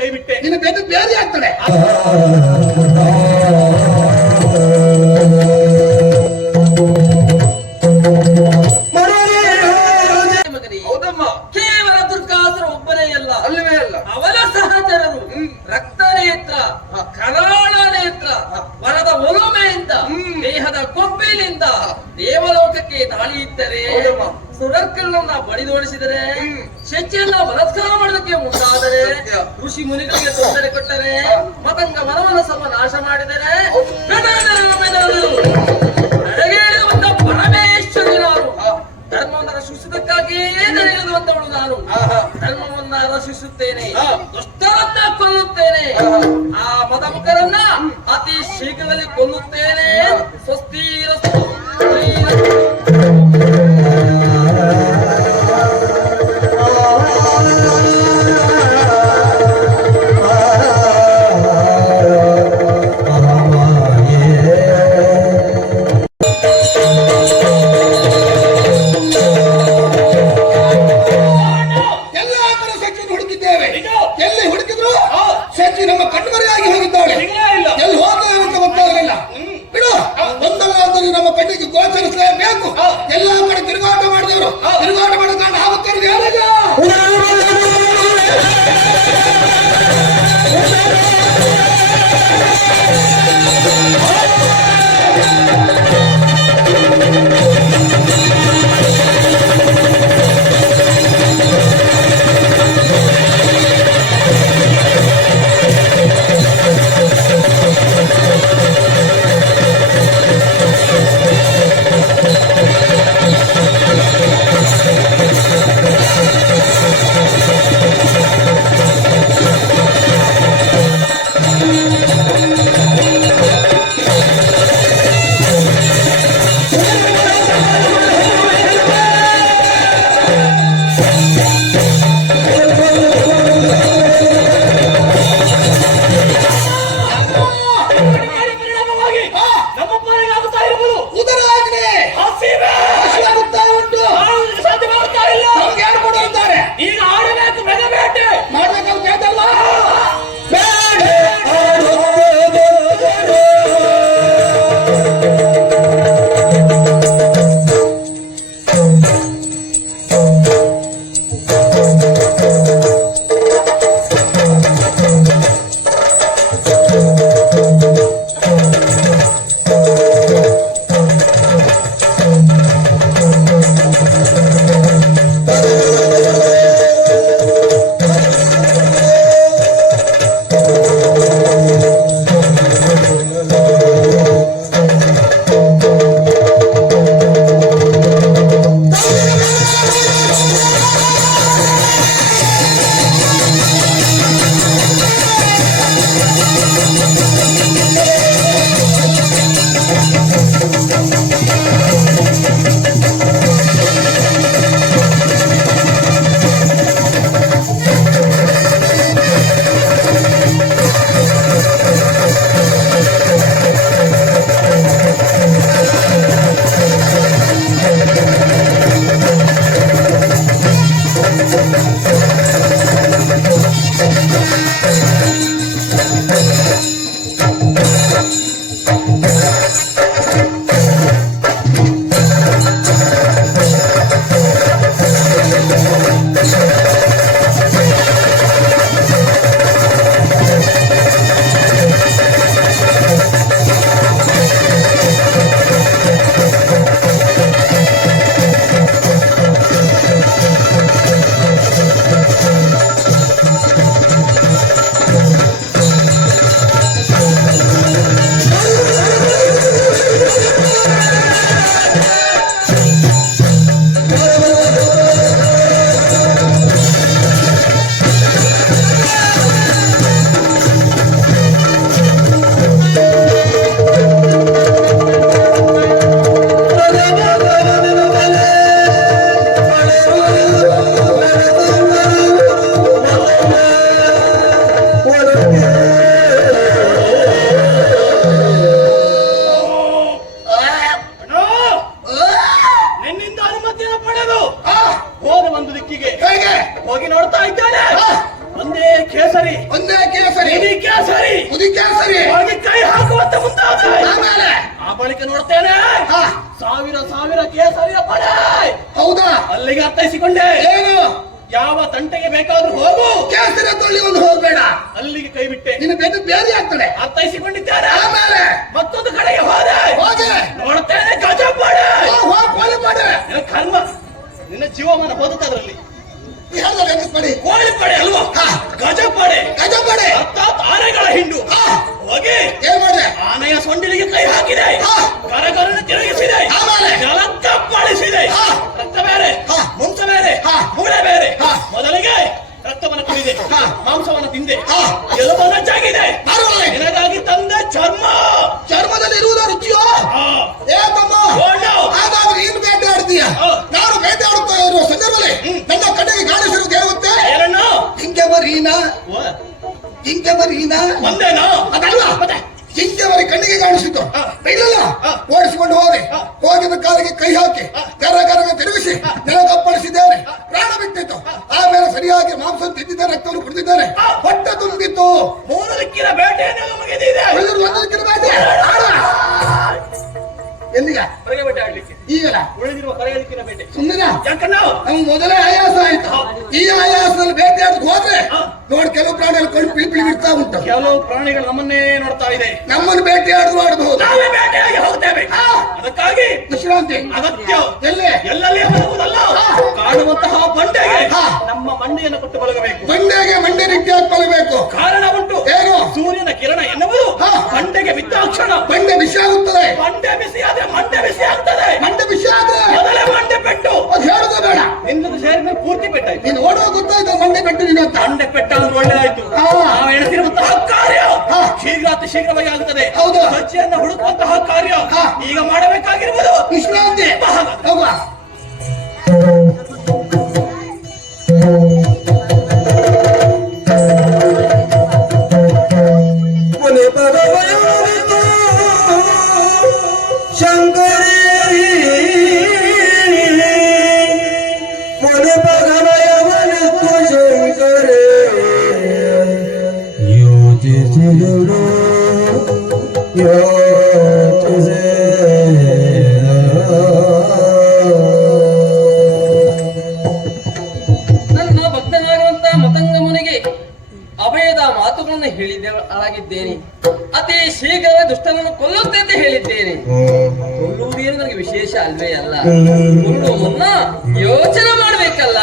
ಕೈ ಬಿಟ್ಟೆ. ನಿನ್ನ ಬೆನ್ನು ಬೇರೆ ಆಗ್ತದೆ. ಹೌದಮ್ಮ, ಕೇವಲ ದುರ್ಗಾಸುರ ಒಬ್ಬನೇ ಅಲ್ಲ, ಅಲ್ಲವೇ ಅಲ್ಲ, ಅವನ ಸಹಚರರು ರಕ್ತನೇತ್ರ, ಕರಾಳ ನೇತ್ರ, ವರದ ಒಲುಮೆಯಿಂದ, ದೇಹದ ಕೊಬ್ಬಿನಿಂದ ದೇವಲೋಕಕ್ಕೆ ದಾಳಿ ಇದ್ದರೆ, ಸುರರ್ಗಳನ್ನ ಬಡಿದೋಡಿಸಿದರೆ, ಶಚಿಯನ್ನ ಬಲಾತ್ಕಾರ ಮಾಡೋದಕ್ಕೆ ಮುಂದಾದರೆ, ಋಷಿ ಮುನಿಗಳಿಗೆ ತೊಂದರೆ ಕೊಟ್ಟರೆ, ಮತಂಗ ಮನಮನಸವ ನಾಶ ಮಾಡಿದರೆ, ನಡೆಗೇಳುವಂತ ಪರಮೇಶ್ವರಿ ನಾನು. ಧರ್ಮವನ್ನ ರಕ್ಷಿಸುವುದಕ್ಕಾಗಿಯೇ ನಡೆಯುವಂತವಳು ನಾನು. ಧರ್ಮವನ್ನ ರಕ್ಷಿಸುತ್ತೇನೆ, ದುಷ್ಟರನ್ನ ಕೊಲ್ಲುತ್ತೇನೆ, ಆ ಮತಮುಖರನ್ನ ಅತಿ ಶೀಘ್ರದಲ್ಲಿ ಕೊಲ್ಲುತ್ತೇನೆ. ಸ್ವಸ್ತಿರ ಎಲ್ಲಿ ಹುಡುಕಿದ್ರು ಶಚಿ ನಮ್ಮ ಕಣ್ಮರೆಯಾಗಿ ಹೋಗಿದ್ದಾಳೆ. ಎಲ್ಲಿ ಹೋಗ್ತಾರೆ ಅಂತ ಗೊತ್ತಾಗಲಿಲ್ಲ. ಬಿಡು, ಒಂದಲ್ಲಾದರೂ ನಮ್ಮ ಕಣ್ಣಿಗೆ ಗೋಚರಿಸಲೇಬೇಕು. ಎಲ್ಲಾ ಕಡೆ ತಿರುಗಾಟ ಮಾಡಿದವರು ತಿರುಗಾಟ ಮಾಡಿಕೊಂಡು ಆಗುತ್ತಾರೆ. ಹೋಗಿ ನೋಡ್ತಾ ಇದ್ದಾನೆ. ಒಂದೇ ಕೇಸರಿ ಕೇಸರಿ ಒಂದೇ ಕೇಸರಿ ಇಡೀ ಕೇಸರಿ ಮುದಿ ಕೇಸರಿ ಹೋಗಿ ಕೈ ಹಾಕುವಂತ ಮುಂದಾದ ಆಮೇಲೆ ಆ ಬಳಿಕ ನೋಡ್ತೇನೆ ಹಾ ಸಾವಿರ ಸಾವಿರ ಕೇಸರಿಯ ಪಡೆ ಹೌದಾ ಅಲ್ಲಿಗೆ ಅರ್ಥೈಸಿಕೊಂಡೆ ಏನು ಯಾವ ತಂಟೆಗೆ ಬೇಕಾದ್ರೂ ಹೋಗು ಕೇಸರಿ ತೊಳ್ಳಿ ಒಂದು ಹೋಗ್ಬೇಡ ಅಲ್ಲಿಗೆ ಕೈ ಬಿಟ್ಟೆ ನಿನ್ನ ಬೆನ್ನು ಬೇರೆ ಆಗ್ತದೆ ಅರ್ಥೈಸಿಕೊಂಡಿದ್ದಾರೆ ಆಮೇಲೆ ಮತ್ತೊಂದು ಕಡೆಗೆ ಹೋದೆ ಹೋಗಿ ನೋಡ್ತೇನೆ ಗಜ ಪಡೆ ಕೋಳಿ ಮಾಡಿ ನಿನ್ನ ಕರ್ಮ ನಿನ್ನ ಜೀವಮಾನ ಬದುಕದ್ರಲ್ಲಿ ಮಾಡಿ ಕೋಳಿ ಪಡೆ ಅಲ್ವಾ ಹಾ. ಗಜ ಪಡೆ ಗಜ ಮಾಡಿ ಅರ್ಥಾತ್ ಆನೆಗಳ ಹಿಂಡು ಹಾ. ಹೋಗಿ ಏನ್ ಮಾಡ್ದೆ ಆನೆಯ ಸೊಂಡಿಲಿಗೆ ಕೈ ಹಾಕಿದೆ ಹಾ. ಕರಕರನ್ನು ತಿರುಗಿಸಿದೆ ಆಮೇಲೆ ಜಲಕ್ಕಪ್ಪಳಿಸಿದೆ ಹಾ. ರಕ್ತ ಬೇರೆ ಹಾ. ಮುಂಚ ಬೇರೆ ಹಾ. ಮೂಳೆ ಬೇರೆ ಹಾ. ಮೊದಲಿಗೆ ರಕ್ತವನ್ನು ಕುಡಿದೆ ಹಾ. ಮಾಂಸವನ್ನು ತಿಂದೆ ಹಾ. ಎಲುಬನ್ನ ಜಾಗಿದೆ ಬರುವಲ್ಲಿ ನಿನಗಾಗಿ ತಂದೆ ಚರ್ಮ ಚರ್ಮದಲ್ಲಿ ಇರುವುದ ರುಚಿಯೋ ಹಾ. ಏ ತಮ್ಮ ಗೋಂಡು. ಹಾಗಾದ್ರೆ ನೀನು ಬೇಟೆ ಆಡ್ತೀಯ ಹಾ. ನಾನು ಬೇಟೆ ಆಡುತ್ತಾ ಇರುವ ಸಂದರ್ಭದಲ್ಲಿ ನನ್ನ ಕಣ್ಣಿಗೆ ಕಾಣಿಸಿರುವುದು ಏನಾಗುತ್ತೆ ಏನನ್ನು ಜಿಂಕೆ ಮರೀನಾ ಓ, ಜಿಂಕೆ ಮರೀನಾ ಒಂದೇನಾ ಅದಲ್ವಾ ಮತ್ತೆ ಜಿಂಕೆ ಮರಿ ಕಣ್ಣಿಗೆ ಕಾಣಿಸಿತು ಹಾ. ಇಲ್ಲಲ್ಲ ಹಾ. ಓಡಿಸಿಕೊಂಡು ಹೋದೆ ಹಾ. ಹೋಗಿದ ಕಾಲಿಗೆ ಕೈ ಹಾಕಿ ಹಾ. ಕರಗ ತಿರುಗಿಸಿ ನೆಲಗಪ್ಪಳಿಸಿದ್ದೇನೆ ಪ್ರಾಣ ಬಿಟ್ಟಿತ್ತು ಆಮೇಲೆ ಸರಿಯಾಗಿ ಮಾಂಸ ತಿಂದಿದ್ದೆ ರಕ್ತವನ್ನು ಕುಡಿದಿದ್ದೇನೆ ಹಾ. ಹೊಟ್ಟೆ ತುಂಬಿತ್ತು ಮೂರು ದಿಕ್ಕಿನ ಬೇಟೆಯನ್ನು ಮುಗಿದಿದೆ ಉಳಿದ್ರು ಒಂದು ದಿಕ್ಕಿನ ಬೇಟೆ ಆಡ. ಎಲ್ಲಿಗ ಹೊರಗೆ ಬೇಟೆ ಆಡ್ಲಿಕ್ಕೆ ಈಗಲ್ಲ ಉಳಿದಿರುವ ಕರೆಯ ದಿಕ್ಕಿನ ಬೇಟೆ ಸುಮ್ಮನೆ ಯಾಕನ್ನ ನಮ್ಗೆ ಮೊದಲೇ ಆಯಾಸ ಆಯ್ತು ಈ ಆಯಾಸದಲ್ಲಿ ಬೇಟೆ ಆಡಕ್ ಹೋದ್ರೆ ಹಾ. ನೋಡಿ ಕೆಲವು ಪ್ರಾಣಿಗಳು ಕೊಂಡು ಪಿಳಿ ಪಿಳಿ ಬಿಡ್ತಾ ಉಂಟು ಕೆಲವು ಪ್ರಾಣಿಗಳು ನಮ್ಮನ್ನೇ ನೋಡ್ತಾ ಇದೆ ನಮ್ಮನ್ನು ಬೇಟೆ ಆಡಿದ್ರು ಆಡಬಹುದು ನಾವೇ ಬೇಟೆಯಾಗಿ ಹೋಗ್ತೇವೆ ಹಾ. ಅದಕ್ಕಾಗಿ ವಿಶ್ರಾಂತಿ ಅಗತ್ಯ ಎಲ್ಲಿ ಎಲ್ಲಲ್ಲಿ ಹೋಗುವುದಲ್ಲ ಕಾಣುವಂತಹ ಬಂಡೆಗೆ ಹಾ. ನಮ್ಮ ಮಂಡೆಯನ್ನು ಕೊಟ್ಟು ಬಲಗಬೇಕು ಬಂಡೆಗೆ ಮಂಡೆ ನಿಟ್ಟಿ ಹಾಕಬೇಕು ಕಾರಣ ಉಂಟು ಏನು ಸೂರ್ಯನ ಕಿರಣ ಎನ್ನುವುದು ಹಾ. ಬಂಡೆಗೆ ಬಿದ್ದಾಕ್ಷಣ ಬಂಡೆ ಬಿಸಿ ಆಗುತ್ತದೆ ಮಂಡೆ ಬಿಸಿ ಆದ್ರೆ ಮಂಡೆ ಬಿಸಿ ಆಗ್ತದೆ ಮಂಡೆ ಬಿಸಿ ಆದ್ರೆ ಮೊದಲೇ ಮಂಡೆ ಪೆಟ್ಟು ಅದು ಹೇಳುದು ಬೇಡ ನಿನ್ನದು ಸೇರಿದ ಪೂರ್ತಿ ಪೆಟ್ಟಾಯ್ತು ನೀನು ಓಡುವ ಗೊತ್ತಾಯ್ತು ಮಂಡೆ ಬೆಟ್ಟು ನೀನು ಅಂತ ಮಂಡೆ ಪೆಟ್ಟ ಅಂದ್ರೆ ಒಳ್ಳೆದಾಯ್ತು ಹಾ. ನಾವು ಎಣಿಸಿರುವಂತಹ ಕಾರ್ಯ ಹಾ. ಶೀಘ್ರಾತಿ ಶೀಘ್ರವಾಗಿ ಆಗುತ್ತದೆ ಹೌದು. ಸಜ್ಜೆಯನ್ನು ಹುಡುಕುವಂತಹ ಕಾರ್ಯ ಹಾ. ಈಗ ಮಾಡಬೇಕಾಗಿರುವುದು ವಿಶ್ರಾಂತಿ ಬಾ. ಹೋಗುವ ನನ್ನ ಭಕ್ತನಾಗಿರುವಂತ ಮತಂಗ ಮುನಿಗೆ ಅಭಯದ ಮಾತುಗಳನ್ನು ಆಗಿದ್ದೇನೆ ಅತಿ ಶೀಘ್ರವೇ ದುಷ್ಟನನ್ನು ಕೊಲ್ಲುತ್ತೆ ಅಂತ ಹೇಳಿದ್ದೇನೆ. ಕೊಲ್ಲುವುದೇನು ನನಗೆ ವಿಶೇಷ ಅಲ್ವೇ ಅಲ್ಲ, ಕೊಲ್ಲುವ ಮುನ್ನ ಯೋಚನೆ ಮಾಡ್ಬೇಕಲ್ಲ.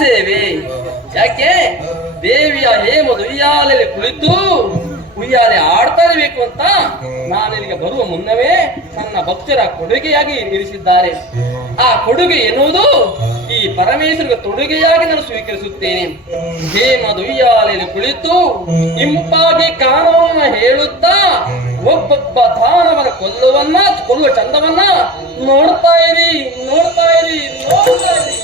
ಸೇವೆ ಯಾಕೆ ದೇವಿಯ ಹೇಮದ ಉಯ್ಯಾಲೆಯಲ್ಲಿ ಕುಳಿತು ಉಯ್ಯಾಲೆ ಆಡ್ತಾ ಇರಬೇಕು ಅಂತ ನಾನಿಲ್ಲಿಗೆ ಬರುವ ಮುನ್ನವೇ ನನ್ನ ಭಕ್ತರ ಕೊಡುಗೆಯಾಗಿ ಇರಿಸಿದ್ದಾರೆ. ಆ ಕೊಡುಗೆ ಎನ್ನುವುದು ಈ ಪರಮೇಶ್ವರಿಗೆ ತೊಡುಗೆಯಾಗಿ ನಾನು ಸ್ವೀಕರಿಸುತ್ತೇನೆ. ಹೇಮದ ಉಯ್ಯಾಲೆಯಲ್ಲಿ ಕುಳಿತು ಇಂಪಾಗಿ ಕಾನೂನ ಹೇಳುತ್ತಾ ಒಬ್ಬೊಬ್ಬ ದಾನವನ ಕೊಲ್ಲುವ ಚಂದವನ್ನ ನೋಡ್ತಾ ಇರಿ ನೋಡ್ತಾ ಇರಿ ನೋಡ್ತಾ ಇರಿ.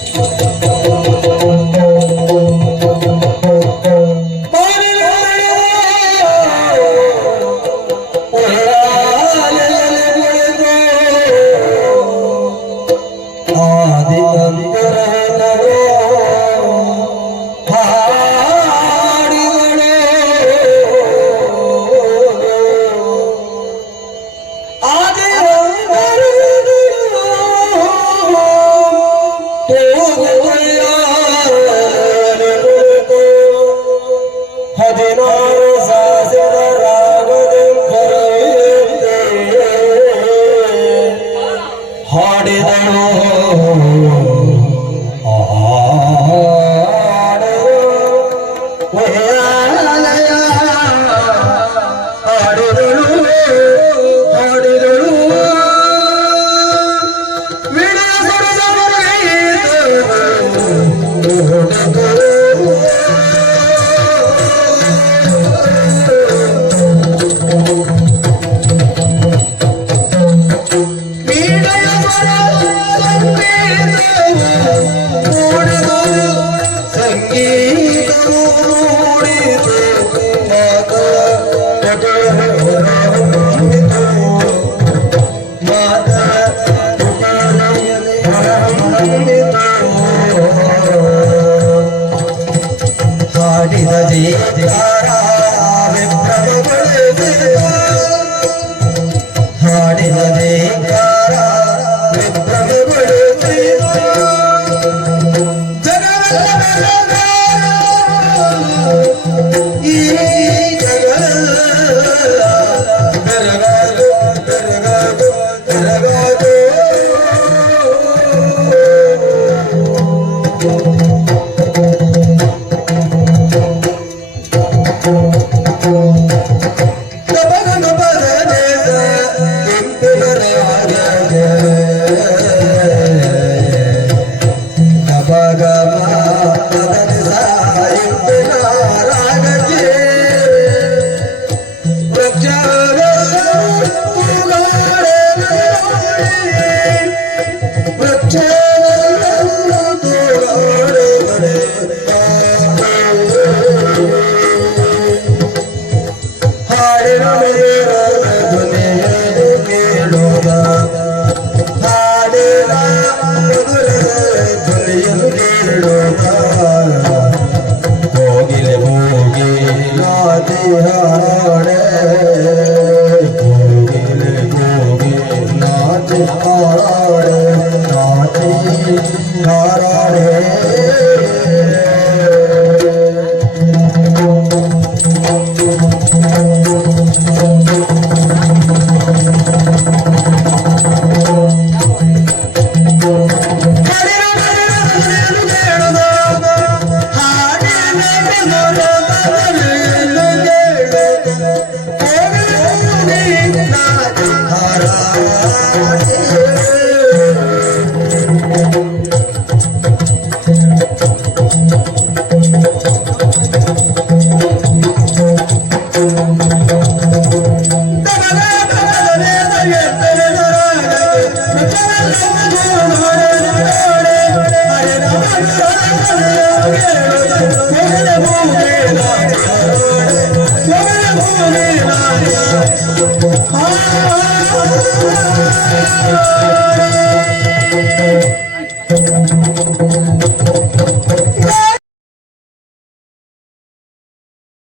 Hare ಆ